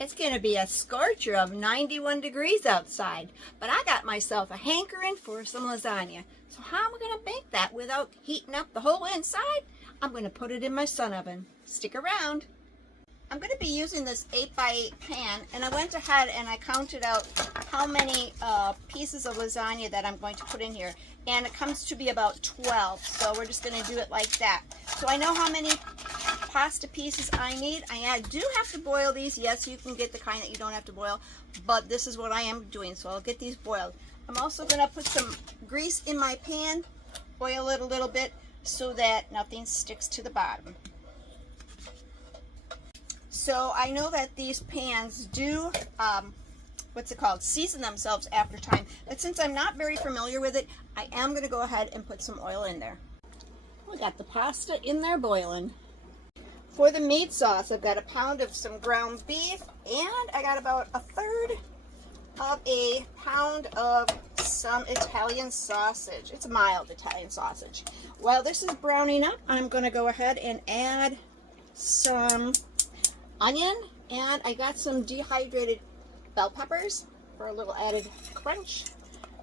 It's going to be a scorcher of 91 degrees outside, but I got myself a hankering for some lasagna. So how am I going to bake that without heating up the whole inside? I'm going to put it in my sun oven. Stick around. I'm going to be using this 8x8 pan, and I went ahead and I counted out how many pieces of lasagna that I'm going to put in here, and it comes to be about 12, so we're just going to do it like that. So I know how many pasta pieces I need. I do have to boil these. Yes, you can get the kind that you don't have to boil, but this is what I am doing, so I'll get these boiled. I'm also going to put some grease in my pan, boil it a little bit so that nothing sticks to the bottom. So I know that these pans do, season themselves after time, but since I'm not very familiar with it, I am going to go ahead and put some oil in there. We got the pasta in there boiling. For the meat sauce, I've got a pound of some ground beef, and I got about a third of a pound of some Italian sausage. It's a mild Italian sausage. While this is browning up, I'm going to go ahead and add some onion, and I got some dehydrated bell peppers for a little added crunch.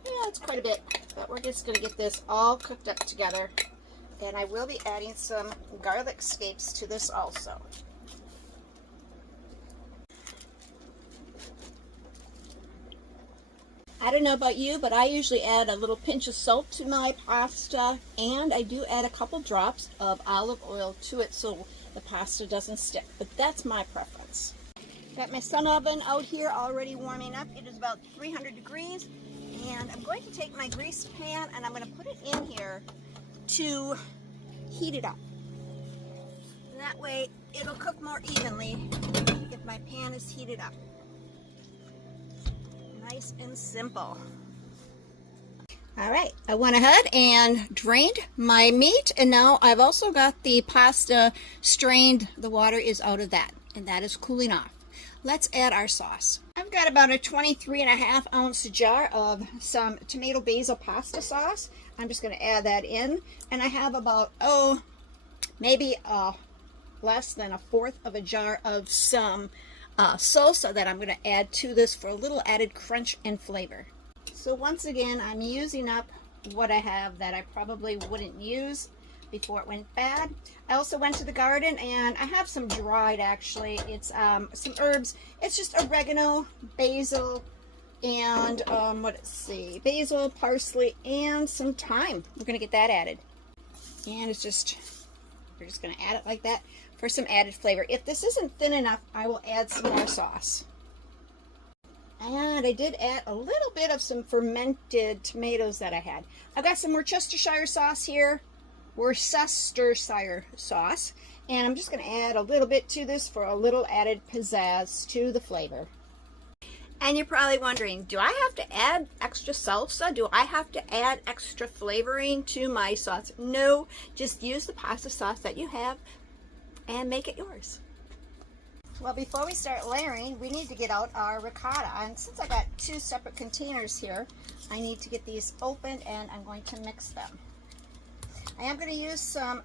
Yeah, it's quite a bit, but we're just going to get this all cooked up together. And I will be adding some garlic scapes to this also. I don't know about you, but I usually add a little pinch of salt to my pasta, and I do add a couple drops of olive oil to it so the pasta doesn't stick, but that's my preference. Got my sun oven out here already warming up. It is about 300 degrees, and I'm going to take my greased pan and I'm going to put it in here to heat it up. And that way it'll cook more evenly if my pan is heated up. Nice and simple. All right, I went ahead and drained my meat, and now I've also got the pasta strained. The water is out of that, and that is cooling off. Let's add our sauce. I've got about a 23.5-ounce jar of some tomato basil pasta sauce. I'm just going to add that in, and I have about, maybe less than a fourth of a jar of some salsa that I'm going to add to this for a little added crunch and flavor. So once again, I'm using up what I have that I probably wouldn't use before it went bad. I also went to the garden, and I have some dried, actually. It's some herbs. It's just oregano, basil, and basil, parsley, and some thyme. We're going to get that added. And we're just going to add it like that for some added flavor. If this isn't thin enough, I will add some more sauce. And I did add a little bit of some fermented tomatoes that I had. I've got some Worcestershire sauce here, Worcestershire sauce, and I'm just going to add a little bit to this for a little added pizzazz to the flavor. And you're probably wondering, do I have to add extra salsa? Do I have to add extra flavoring to my sauce? No, just use the pasta sauce that you have and make it yours. Well, before we start layering, we need to get out our ricotta. And since I got two separate containers here, I need to get these opened, and I'm going to mix them. I am going to use some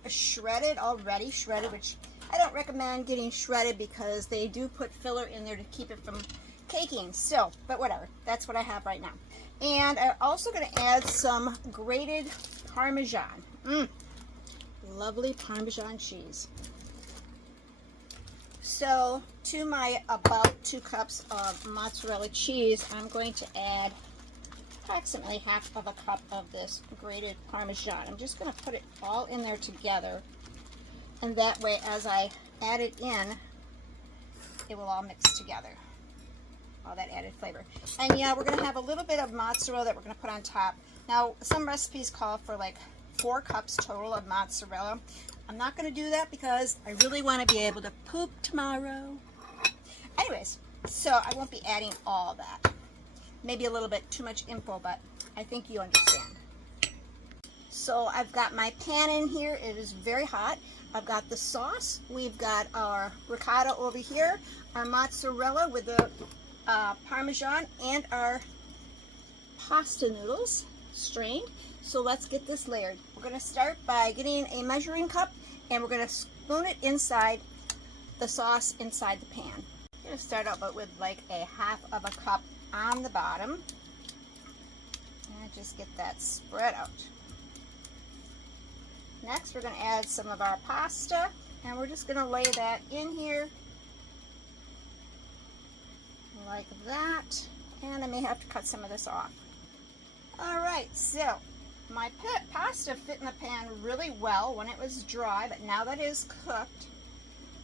already shredded, which I don't recommend getting shredded because they do put filler in there to keep it from caking. So, but whatever, that's what I have right now. And I'm also going to add some grated Parmesan. Lovely Parmesan cheese. So to my about 2 cups of mozzarella cheese, I'm going to add approximately half of a cup of this grated Parmesan. I'm just going to put it all in there together, and that way as I add it in, it will all mix together, all that added flavor. And yeah, we're going to have a little bit of mozzarella that we're going to put on top. Now, some recipes call for like 4 cups total of mozzarella. I'm not going to do that because I really want to be able to poop tomorrow. Anyways, so I won't be adding all that. Maybe a little bit too much info, but I think you understand. So I've got my pan in here. It is very hot. I've got the sauce. We've got our ricotta over here, our mozzarella with the Parmesan, and our pasta noodles strained. So let's get this layered. We're going to start by getting a measuring cup, and we're going to spoon it inside the sauce inside the pan. going to start out with like a half of a cup on the bottom. And just get that spread out. Next, we're going to add some of our pasta, and we're just going to lay that in here like that. And I may have to cut some of this off. Alright, so my pasta fit in the pan really well when it was dry, but now that it is cooked,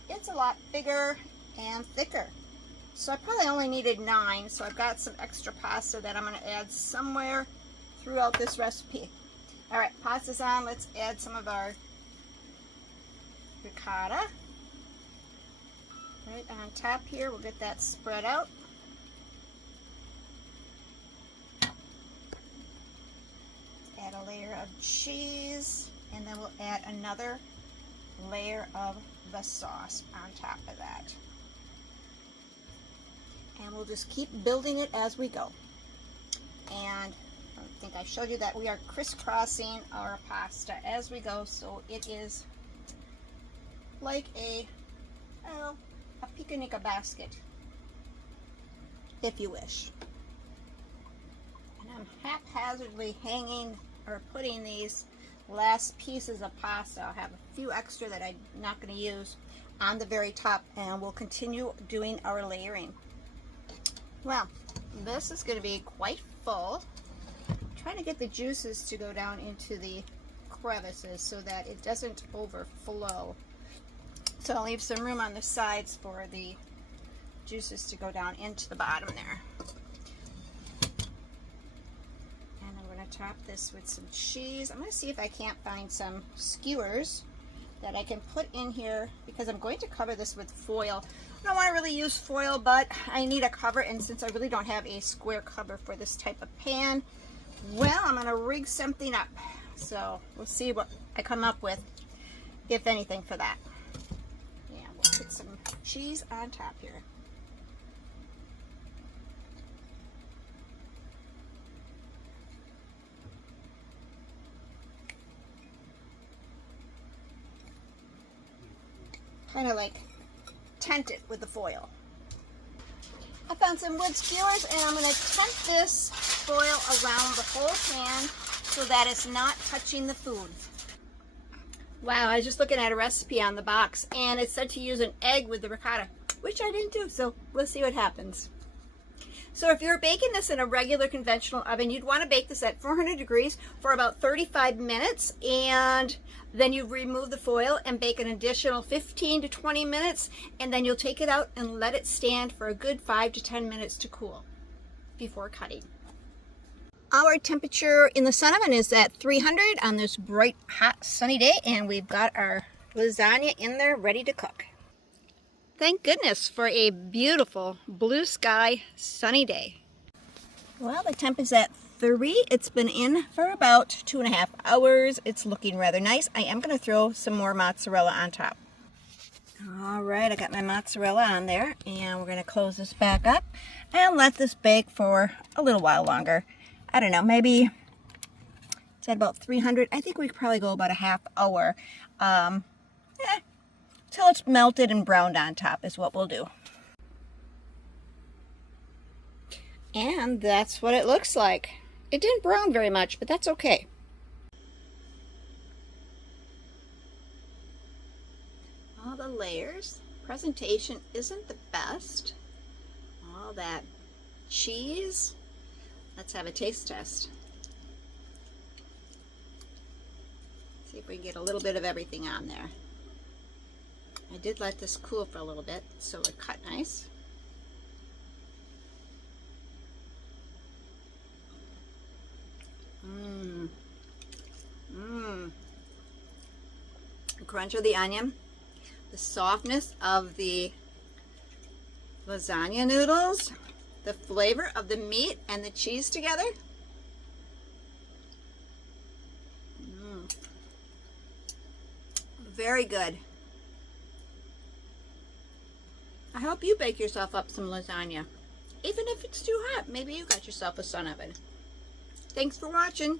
it's a lot bigger and thicker. So I probably only needed 9, so I've got some extra pasta that I'm going to add somewhere throughout this recipe. Alright, pasta's on. Let's add some of our ricotta. Right on top here, we'll get that spread out. Add a layer of cheese, and then we'll add another layer of the sauce on top of that. And we'll just keep building it as we go. And I think I showed you that we are crisscrossing our pasta as we go, so it is like a picnic basket, if you wish. And I'm haphazardly hanging or putting these last pieces of pasta. I'll have a few extra that I'm not going to use on the very top, and we'll continue doing our layering. Well, this is going to be quite full. I'm trying to get the juices to go down into the crevices so that it doesn't overflow. So I'll leave some room on the sides for the juices to go down into the bottom there. Top this with some cheese. I'm going to see if I can't find some skewers that I can put in here, because I'm going to cover this with foil. I don't want to really use foil, but I need a cover, and since I really don't have a square cover for this type of pan, well, I'm going to rig something up. So we'll see what I come up with, if anything, for that. Yeah, we'll put some cheese on top here. Kind of like tent it with the foil. I found some wood skewers, and I'm going to tent this foil around the whole pan so that it's not touching the food. Wow, I was just looking at a recipe on the box, and it said to use an egg with the ricotta, which I didn't do, so we'll see what happens. So if you're baking this in a regular conventional oven, you'd want to bake this at 400 degrees for about 35 minutes, and then you remove the foil and bake an additional 15 to 20 minutes, and then you'll take it out and let it stand for a good 5 to 10 minutes to cool before cutting. Our temperature in the sun oven is at 300 on this bright, hot, sunny day, and we've got our lasagna in there ready to cook. Thank goodness for a beautiful blue sky, sunny day. Well, the temp is at 30. It's been in for about 2.5 hours. It's looking rather nice. I am going to throw some more mozzarella on top. All right, I got my mozzarella on there, and we're going to close this back up and let this bake for a little while longer. I don't know, maybe it's at about 300. I think we could probably go about a half hour. Till it's melted and browned on top is what we'll do. And that's what it looks like. It didn't brown very much, but that's okay. All the layers. Presentation isn't the best. All that cheese. Let's have a taste test. See if we can get a little bit of everything on there. I did let this cool for a little bit so it cut nice. The crunch of the onion, the softness of the lasagna noodles, the flavor of the meat and the cheese together. Very good. I hope you bake yourself up some lasagna. Even if it's too hot, maybe you got yourself a sun oven. Thanks for watching.